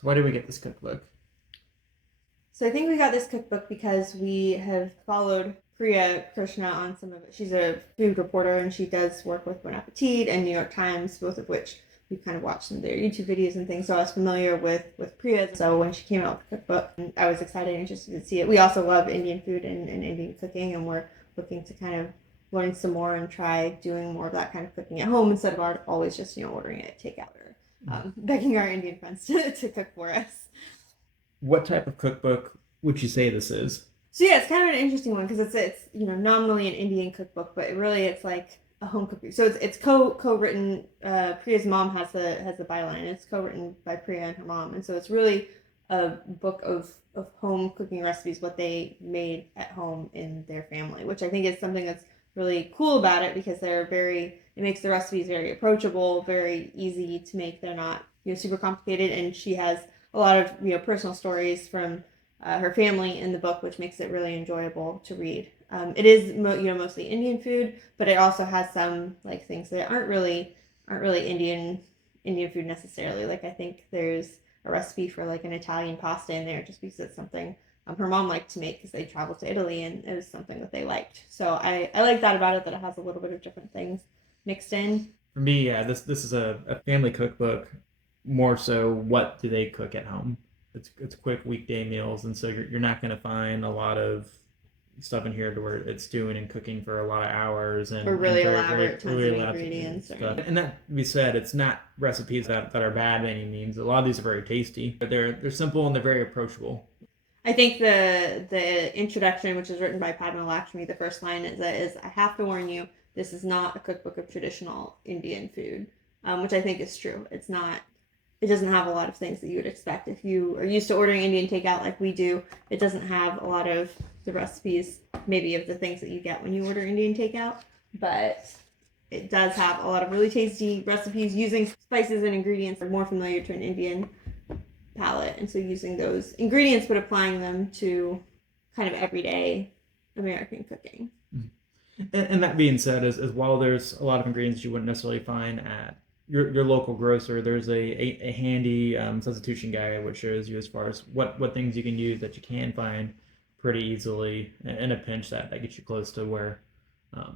So why did we get this cookbook? So I think we got this cookbook because we have followed Priya Krishna on some of it. She's a food reporter and she does work with Bon Appetit and New York Times, both of which we've kind of watched some of their YouTube videos and things. So I was familiar with Priya. So when she came out with the cookbook, I was excited and interested to see it. We also love Indian food and Indian cooking, and we're looking to kind of learn some more and try doing more of that kind of cooking at home instead of always just ordering it takeout or begging our Indian friends to cook for us. What type of cookbook would you say this is? So yeah, it's kind of an interesting one because it's nominally an Indian cookbook, but really it's like a home cookery. So it's co-written. Priya's mom has the byline. It's co-written by Priya and her mom, and so it's really a book of home cooking recipes, what they made at home in their family, which I think is something that's really cool about it because it makes the recipes very approachable, very easy to make. They're not super complicated, and she has a lot of personal stories from her family in the book, which makes it really enjoyable to read. It is mostly Indian food, but it also has some like things that aren't really Indian food necessarily. Like I think there's a recipe for like an Italian pasta in there just because it's something her mom liked to make because they traveled to Italy and it was something that they liked. So I like that about it, that it has a little bit of different things mixed in. For me, yeah, this is a family cookbook. More so, what do they cook at home? It's quick weekday meals, and so you're not going to find a lot of stuff in here to where it's stewing and cooking for a lot of hours Or and really very elaborate tons really of elaborate ingredients. stuff. And that we said, it's not recipes that are bad by any means. A lot of these are very tasty, but they're simple and they're very approachable. I think the introduction, which is written by Padma Lakshmi, the first line is I have to warn you, this is not a cookbook of traditional Indian food, which I think is true. It's not. It doesn't have a lot of things that you would expect if you are used to ordering Indian takeout like we do. It doesn't have a lot of the recipes, maybe of the things that you get when you order Indian takeout, but it does have a lot of really tasty recipes using spices and ingredients that are more familiar to an Indian palate, and so using those ingredients but applying them to kind of everyday American cooking. And that being said, as while there's a lot of ingredients you wouldn't necessarily find at your local grocer, there's a handy substitution guide which shows you as far as what things you can use that you can find pretty easily in a pinch that gets you close to where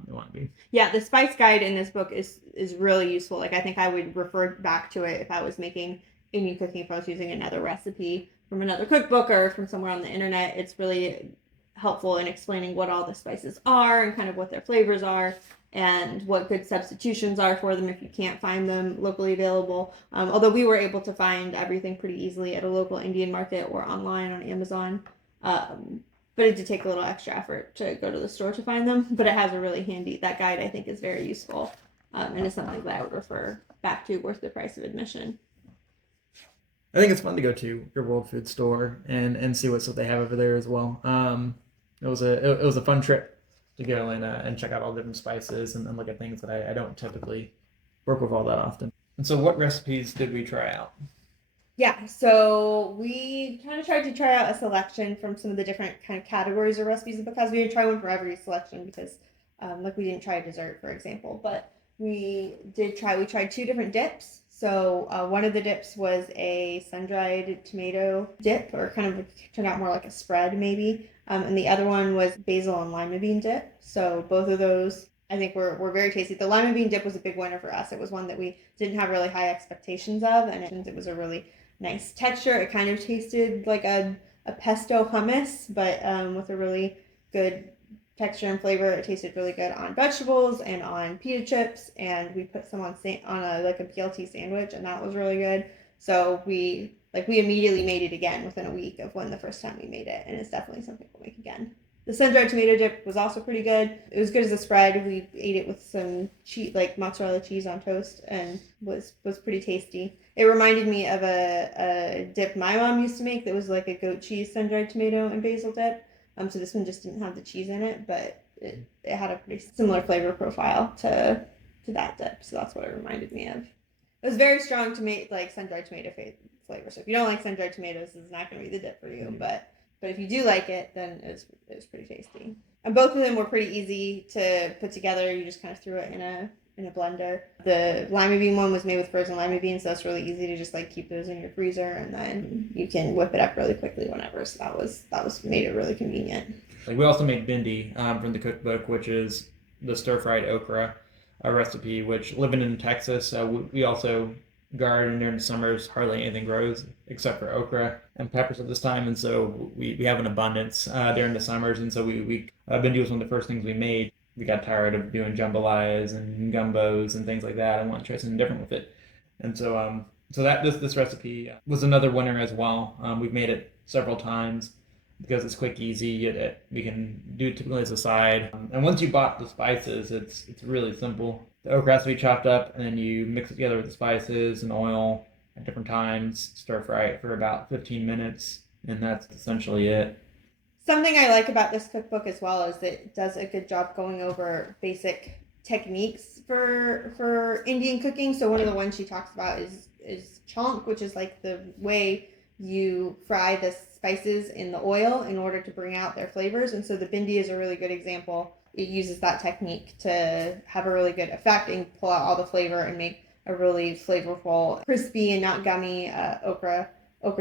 you want to be. Yeah, the spice guide in this book is really useful. Like I think I would refer back to it if I was making Indian cooking, if I was using another recipe from another cookbook or from somewhere on the internet. It's really helpful in explaining what all the spices are and kind of what their flavors are and what good substitutions are for them if you can't find them locally available. Although we were able to find everything pretty easily at a local Indian market or online on Amazon. But it did take a little extra effort to go to the store to find them. But it has a really handy, that guide I think is very useful and is something that I would refer back to, worth the price of admission. I think it's fun to go to your World Food Store and see what stuff they have over there as well. It was a fun trip to go and check out all the different spices and look at things that I don't typically work with all that often. And so, what recipes did we try out? Yeah, so we kind of tried to try out a selection from some of the different kind of categories or recipes because we would try one for every selection because, like, we didn't try a dessert, for example, but we tried two different dips. So one of the dips was a sun-dried tomato dip, or kind of turned out more like a spread maybe. And the other one was basil and lima bean dip. So both of those I think were very tasty. The lima bean dip was a big winner for us. It was one that we didn't have really high expectations of, and it was a really nice texture. It kind of tasted like a pesto hummus, but with a really good texture and flavor. It tasted really good on vegetables and on pita chips, and we put some on a BLT sandwich, and that was really good. So we immediately made it again within a week of when the first time we made it, and it's definitely something we'll make again. The sun-dried tomato dip was also pretty good. It was good as a spread. We ate it with some cheese, like mozzarella cheese on toast, and was pretty tasty. It reminded me of a dip my mom used to make that was like a goat cheese sun-dried tomato and basil dip. So this one just didn't have the cheese in it, but it had a pretty similar flavor profile to that dip. So that's what it reminded me of. It was very strong sun-dried tomato flavor. So if you don't like sun-dried tomatoes, this is not going to be the dip for you. But if you do like it, then it was pretty tasty. And both of them were pretty easy to put together. You just kind of threw it in a blender. The lima bean one was made with frozen lima beans, so it's really easy to just like keep those in your freezer, and then you can whip it up really quickly whenever. So that was made it really convenient. Like we also made Bhindi from the cookbook, which is the stir-fried okra recipe. Which living in Texas, we also garden during the summers. Hardly anything grows except for okra and peppers at this time, and so we have an abundance during the summers. And so we Bhindi was one of the first things we made. We got tired of doing jambalayas and gumbos and things like that. I wanted to try something different with it, and so that this recipe was another winner as well. We've made it several times because it's quick, easy. We can do it typically as a side. And once you bought the spices, it's really simple. The okra has to be chopped up, and then you mix it together with the spices and oil at different times. Stir fry it for about 15 minutes, and that's essentially it. Something I like about this cookbook as well is it does a good job going over basic techniques for Indian cooking. So one of the ones she talks about is chonk, which is like the way you fry the spices in the oil in order to bring out their flavors. And so the bhindi is a really good example. It uses that technique to have a really good effect and pull out all the flavor and make a really flavorful, crispy and not gummy okra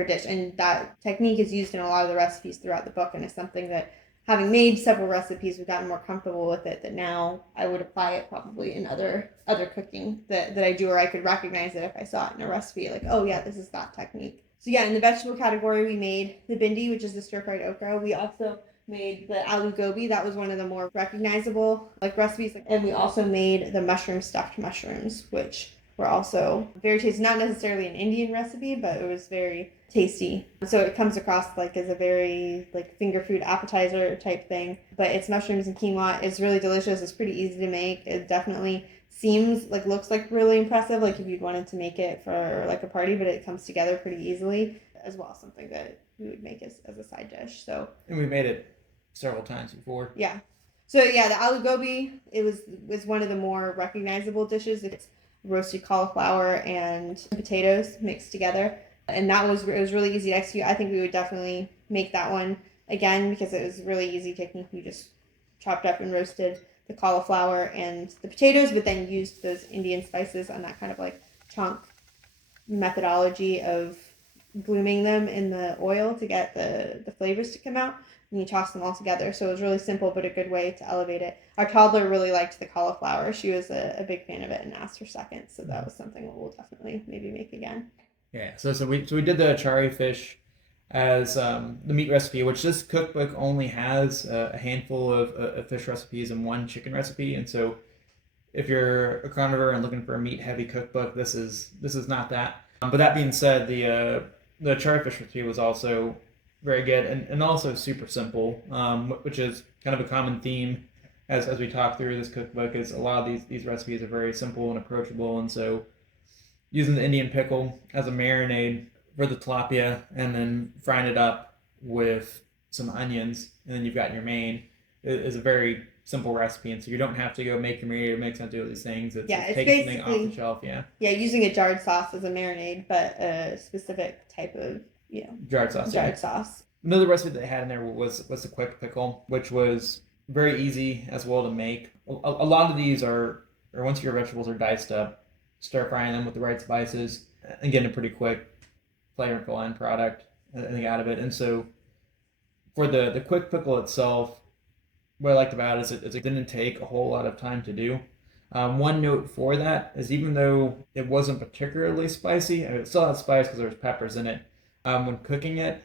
dish. And that technique is used in a lot of the recipes throughout the book, and it's something that, having made several recipes, we've gotten more comfortable with it, that now I would apply it probably in other cooking that I do, or I could recognize it if I saw it in a recipe, like, oh yeah, this is that technique. So yeah, in the vegetable category, we made the bhindi, which is the stir-fried okra. We also made the aloo gobi. That was one of the more recognizable like recipes. And we also made the mushroom stuffed mushrooms, which were also very tasty. Not necessarily an Indian recipe, but it was very tasty. So it comes across like as a very like finger food appetizer type thing. But it's mushrooms and quinoa. It's really delicious. It's pretty easy to make. It definitely seems like, looks like really impressive, like if you'd wanted to make it for like a party, but it comes together pretty easily as well. Something that we would make as a side dish. So, and we made it several times before. Yeah. So yeah, the aloo gobi, it was one of the more recognizable dishes. It's roasted cauliflower and potatoes mixed together, and it was really easy to execute. I think we would definitely make that one again because it was really easy technique. We just chopped up and roasted the cauliflower and the potatoes, but then used those Indian spices on that kind of like chunk methodology of blooming them in the oil to get the flavors to come out, and you toss them all together. So it was really simple, but a good way to elevate it. Our toddler really liked the cauliflower. She was a big fan of it and asked for seconds. So that was something that we'll definitely maybe make again. Yeah. So we did the chari fish as the meat recipe, which this cookbook only has a handful of fish recipes and one chicken recipe. And so if you're a carnivore and looking for a meat heavy cookbook, this is not that. But that being said, the chari fish recipe was also very good and also super simple, which is kind of a common theme as we talk through this cookbook. Is a lot of these recipes are very simple and approachable, and so using the Indian pickle as a marinade for the tilapia and then frying it up with some onions, and then you've got your main, is a very simple recipe. And so you don't have to go make your marinade or mix and do all these things. It's taking something off the shelf. Yeah, using a jarred sauce as a marinade, but a specific type of jarred sauce. Another recipe that they had in there was the quick pickle, which was very easy as well to make. A lot of these are once your vegetables are diced up, stir frying them with the right spices and getting a pretty quick flavorful end product out of it. And so for the quick pickle itself, what I liked about it is it didn't take a whole lot of time to do. One note for that is even though it wasn't particularly spicy, it still had spice because there was peppers in it. When cooking it,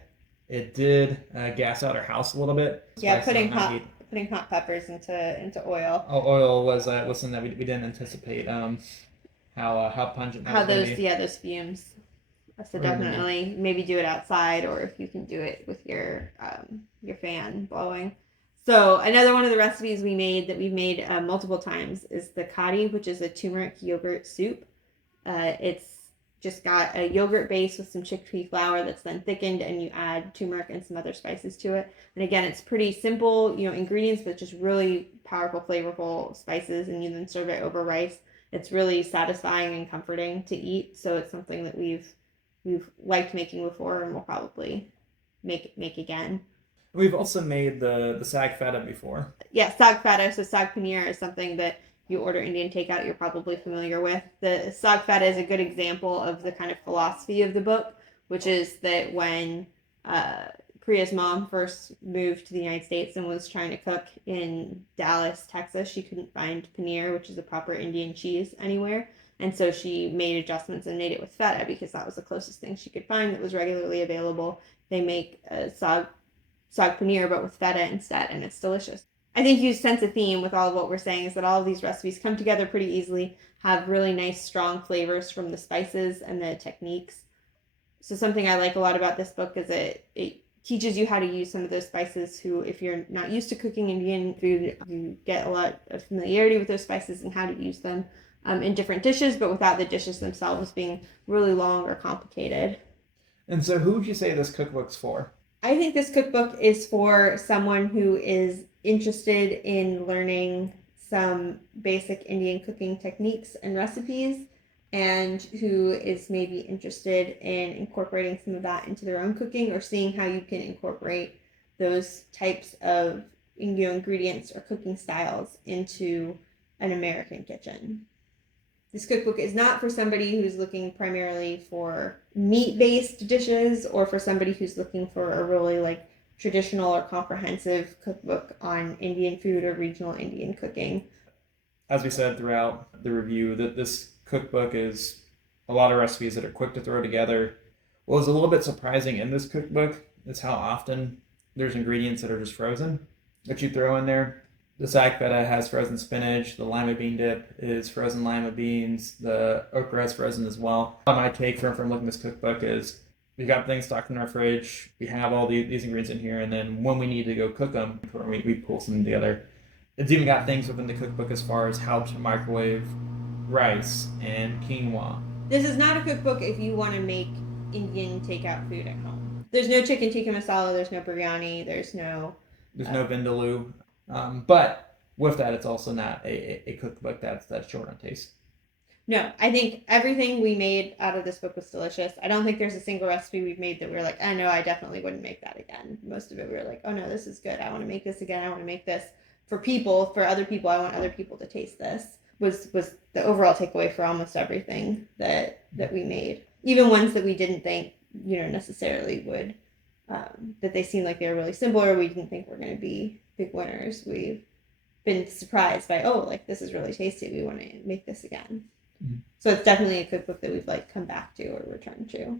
it did gas out our house a little bit. Yeah, putting hot peppers into oil. Oil was something that we didn't anticipate. How pungent that was those gonna be. Those fumes. So definitely maybe do it outside, or if you can do it with your fan blowing. So another one of the recipes we made that we've made multiple times is the kari, which is a turmeric yogurt soup. It's just got a yogurt base with some chickpea flour that's then thickened, and you add turmeric and some other spices to it. And again, it's pretty simple, ingredients, but just really powerful, flavorful spices, and you then serve it over rice. It's really satisfying and comforting to eat. So it's something that we've liked making before, and we'll probably make again. We've also made the sag feta before. Yeah, sag feta. So sag paneer is something that you order Indian takeout, you're probably familiar with. The sag feta is a good example of the kind of philosophy of the book, which is that when Priya's mom first moved to the United States and was trying to cook in Dallas, Texas, she couldn't find paneer, which is a proper Indian cheese, anywhere. And so she made adjustments and made it with feta because that was the closest thing she could find that was regularly available. They make a sag paneer, but with feta instead, and it's delicious. I think you sense a theme with all of what we're saying is that all of these recipes come together pretty easily, have really nice, strong flavors from the spices and the techniques. So something I like a lot about this book is it teaches you how to use some of those spices if you're not used to cooking Indian food, you get a lot of familiarity with those spices and how to use them in different dishes, but without the dishes themselves being really long or complicated. And so who would you say this cookbook's for? I think this cookbook is for someone who is interested in learning some basic Indian cooking techniques and recipes, and who is maybe interested in incorporating some of that into their own cooking, or seeing how you can incorporate those types of ingredients or cooking styles into an American kitchen. This cookbook is not for somebody who's looking primarily for meat-based dishes, or for somebody who's looking for a really traditional or comprehensive cookbook on Indian food or regional Indian cooking. As we said throughout the review, that this cookbook is a lot of recipes that are quick to throw together. What was a little bit surprising in this cookbook is how often there's ingredients that are just frozen that you throw in there. The sag feta has frozen spinach. The lima bean dip is frozen lima beans. The okra is frozen as well. My take from looking at this cookbook is we got things stocked in our fridge. We have all these ingredients in here, and then when we need to go cook them, we pull some together. It's even got things within the cookbook as far as how to microwave rice and quinoa. This is not a cookbook if you want to make Indian takeout food at home. There's no chicken tikka masala. There's no biryani. There's no vindaloo. But with that, it's also not a cookbook that's short on taste. No, I think everything we made out of this book was delicious. I don't think there's a single recipe we've made that we're like, oh no, I definitely wouldn't make that again. Most of it we were like, oh no, this is good. I want to make this again. I want to make this for other people. I want other people to taste this. Was the overall takeaway for almost everything that we made. Even ones that we didn't think necessarily would, that they seemed like they were really simple, or we didn't think were going to be big winners. We've been surprised by, this is really tasty. We want to make this again. Mm-hmm. So it's definitely a cookbook that we've come back to or return to.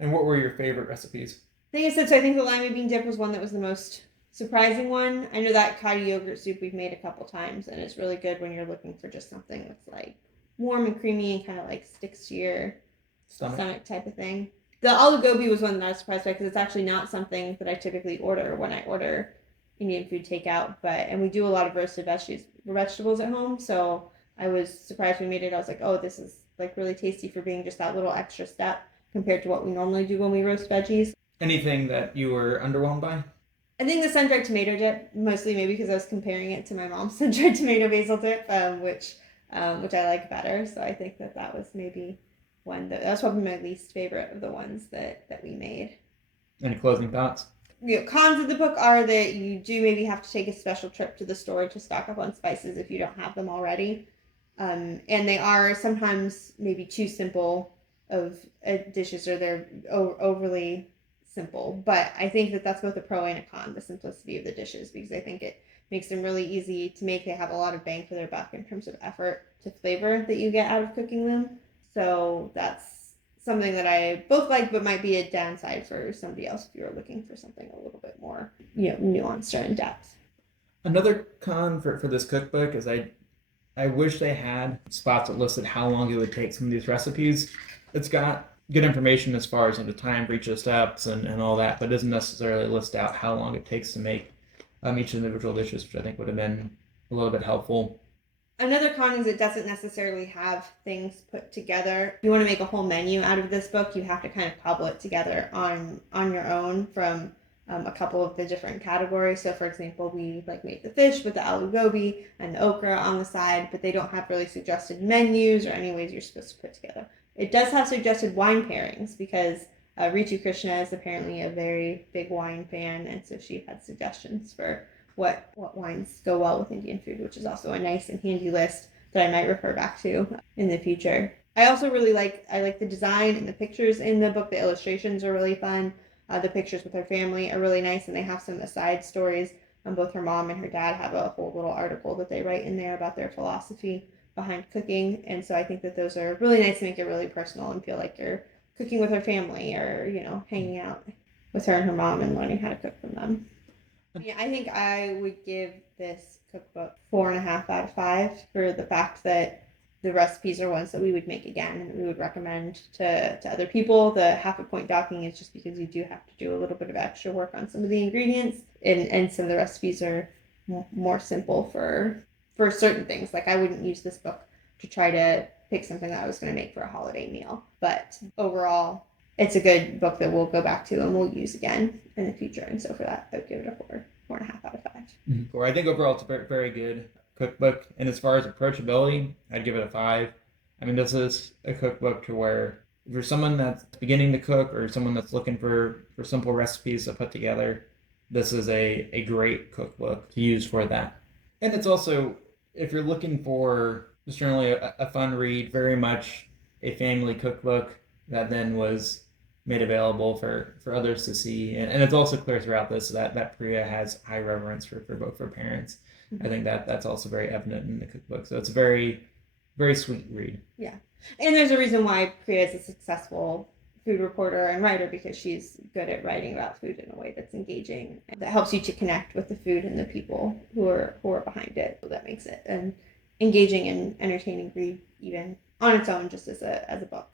And what were your favorite recipes? I think the lima bean dip was one that was the most surprising one. I know that kauri yogurt soup we've made a couple times, and it's really good when you're looking for just something that's warm and creamy and kind of sticks to your stomach type of thing. The aloo gobi was one that I was surprised by because it's actually not something that I typically order when I order Indian food takeout, and we do a lot of roasted vegetables at home, so I was surprised we made it. I was like, oh, this is really tasty for being just that little extra step compared to what we normally do when we roast veggies. Anything that you were underwhelmed by? I think the sun-dried tomato dip, mostly maybe because I was comparing it to my mom's sun-dried tomato basil dip, which I like better. So I think that was maybe one that was probably my least favorite of the ones that we made. Any closing thoughts? Cons of the book are that you do maybe have to take a special trip to the store to stock up on spices if you don't have them already. And they are sometimes maybe too simple of dishes, or they're overly simple. But I think that's both a pro and a con, the simplicity of the dishes, because I think it makes them really easy to make. They have a lot of bang for their buck in terms of effort to flavor that you get out of cooking them. So that's something that I both like, but might be a downside for somebody else if you're looking for something a little bit more, nuanced or in depth. Another con for this cookbook is I wish they had spots that listed how long it would take some of these recipes. It's got good information as far as the time for each of the steps and all that, but it doesn't necessarily list out how long it takes to make each individual dishes, which I think would have been a little bit helpful. Another con is it doesn't necessarily have things put together. If you want to make a whole menu out of this book, you have to kind of cobble it together on your own from a couple of the different categories. So for example, we made the fish with the aloo gobi and the okra on the side, but they don't have really suggested menus or any ways you're supposed to put together. It does have suggested wine pairings because Ritu Krishna is apparently a very big wine fan, and so she had suggestions for what wines go well with Indian food, which is also a nice and handy list. that I might refer back to in the future. I also really like the design and the pictures in the book. The illustrations are really fun. The pictures with her family are really nice, and they have some aside stories. Both her mom and her dad have a whole little article that they write in there about their philosophy behind cooking, and so I think that those are really nice to make it really personal and feel like you're cooking with her family, or hanging out with her and her mom and learning how to cook from them. Yeah, I think I would give this cookbook 4.5 out of 5 for the fact that the recipes are ones that we would make again and we would recommend to other people. The half a point docking is just because you do have to do a little bit of extra work on some of the ingredients, and some of the recipes are more simple for certain things. Like I wouldn't use this book to try to pick something that I was going to make for a holiday meal, but overall it's a good book that we'll go back to and we'll use again in the future. And so for that, I would give it a 4.5 out of 5. Or I think overall it's a very, very good cookbook. And as far as approachability, I'd give it a 5. I mean, this is a cookbook to where if you're someone that's beginning to cook or someone that's looking for simple recipes to put together, this is a great cookbook to use for that. And it's also, if you're looking for just generally a fun read, very much a family cookbook that then was made available for others to see. And it's also clear throughout this that Priya has high reverence for both her parents. I think that's also very evident in the cookbook. So it's a very, very sweet read. Yeah. And there's a reason why Priya is a successful food reporter and writer, because she's good at writing about food in a way that's engaging, that helps you to connect with the food and the people who are behind it. So that makes it an engaging and entertaining read, even on its own, just as a book.